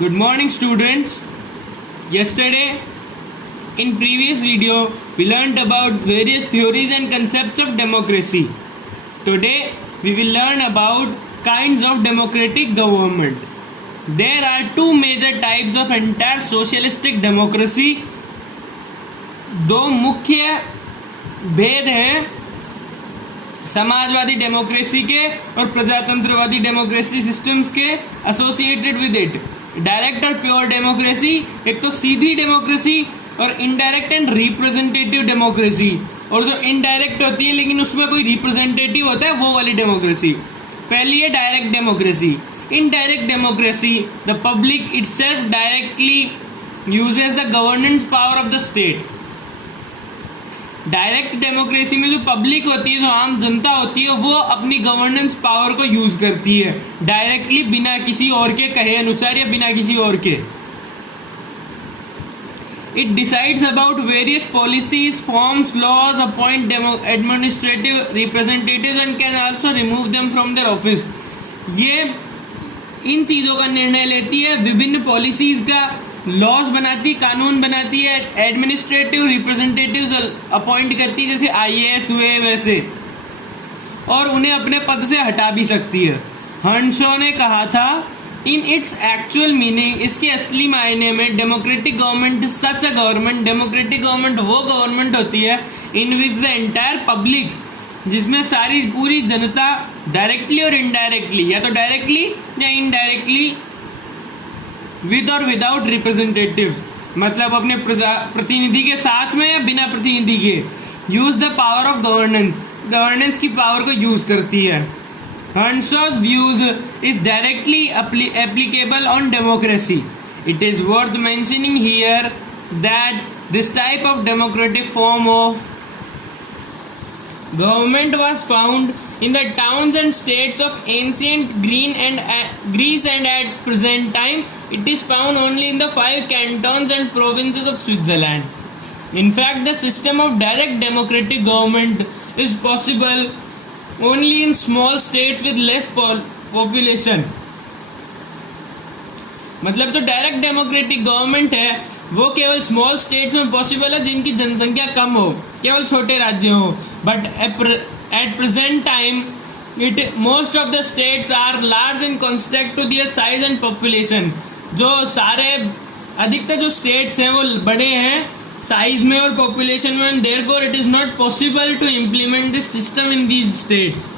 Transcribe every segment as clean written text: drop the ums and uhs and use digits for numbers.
Good morning, students. Yesterday, in previous video, we learned about various theories and concepts of democracy. Today, we will learn about kinds of democratic government. There are two major types of entire socialistic democracy. दो मुख्य भेद हैं Samajwadi democracy के और प्रजातंत्रवादी democracy systems के associated with it. Direct और pure democracy, एक तो सीधी डेमोक्रेसी, और इनडायरेक्ट एंड रिप्रेजेंटेटिव डेमोक्रेसी, और जो इनडायरेक्ट होती है लेकिन उसमें कोई रिप्रेजेंटेटिव होता है वो वाली डेमोक्रेसी. पहली है direct democracy. In direct democracy the public itself directly uses the governance power of the state. Direct democracy में जो पब्लिक होती है, जो आम जनता होती है, वो अपनी गवर्नेंस पावर को यूज करती है डायरेक्टली, बिना किसी और के कहे अनुसार या बिना किसी और के. It decides about various policies, forms, laws, appoint administrative representatives and can also remove them from their office. ये इन चीज़ों का निर्णय लेती है, विभिन्न पॉलिसीज का, लॉज बनाती, कानून बनाती है, एडमिनिस्ट्रेटिव रिप्रेजेंटेटिव्स अपॉइंट करती है, जैसे आईएएस हुए वैसे, और उन्हें अपने पद से हटा भी सकती है. हर्नशॉ ने कहा था, इन इट्स एक्चुअल मीनिंग, इसके असली मायने में, democratic government is such a government. Democratic government वो गवर्नमेंट होती है इन विच द एंटायर पब्लिक, जिसमें सारी पूरी जनता डायरेक्टली और इनडायरेक्टली, या तो डायरेक्टली या इनडायरेक्टली, विद और विदाउट रिप्रेजेंटेटिव्स, मतलब अपने प्रतिनिधि के साथ में या बिना प्रतिनिधि के, use the power of governance की पावर को यूज करती है. Earnshaw's views is directly applicable on democracy. It is worth mentioning here that this type of democratic form of government was found in the towns and states of ancient Greece, and at present time it is found only in the 5 cantons and provinces of Switzerland. In fact, the system of direct democratic government is possible only in small states with less population. मतलब जो direct democratic government है वो केवल small states में possible है जिनकी जनसंख्या कम हो, केवल छोटे राज्य हो. But at present time it most of the states are large and constant to their size and population. जो सारे अधिकतर जो स्टेट्स हैं वो बड़े हैं साइज में और पॉपुलेशन में, and therefore it is not possible to implement this system in these states.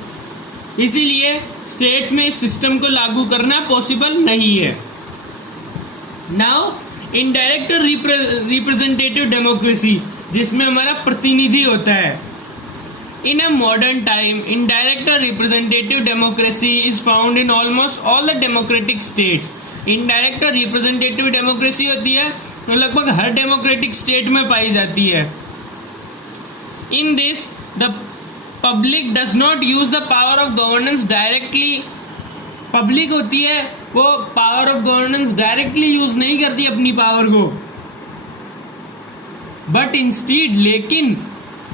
इसीलिए स्टेट्स में इस सिस्टम को लागू करना पॉसिबल नहीं है. नाउ इनडायरेक्ट रिप्रेजेंटेटिव डेमोक्रेसी, जिसमें हमारा प्रतिनिधि होता है. In a modern time indirect representative democracy is found in almost all the democratic states. Indirect representative democracy होती है तो लगभग हर डेमोक्रेटिक स्टेट में पाई जाती है. In this the public does not use the power of governance directly. Public होती है वो power of governance directly use नहीं करती अपनी पावर को, बट इंस्टीड, लेकिन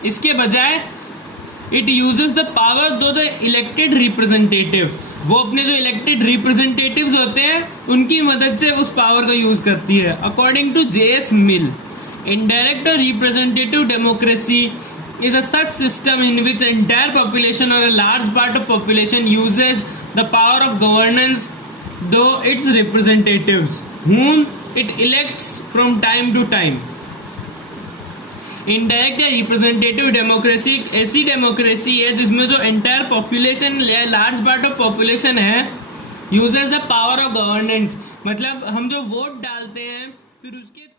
इसके बजाय इट यूजेस द पावर दो द इलेक्टेड रिप्रेजेंटेटिव, वो अपने जो इलेक्टेड रिप्रेजेंटेटिव्स होते हैं उनकी मदद से उस पावर को यूज करती है. According to J.S. Mill, indirect representative democracy is a such system in which entire population or a large part of population uses the power of governance though its representatives, whom it elects from time to time. Indirect या representative democracy एक ऐसी democracy है जिसमें जो entire population, large part of population है, uses the power of governance. मतलब हम जो वोट डालते हैं फिर उसके